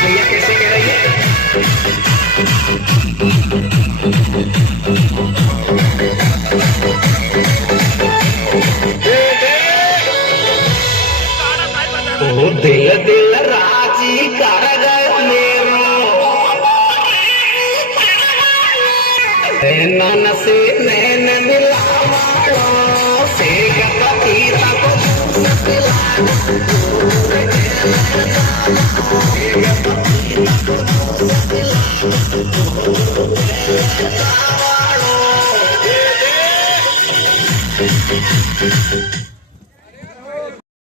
भैया कैसे कह रही है? ओ दिल दिल राजी कर नैन से नैन मिलावा से गीता को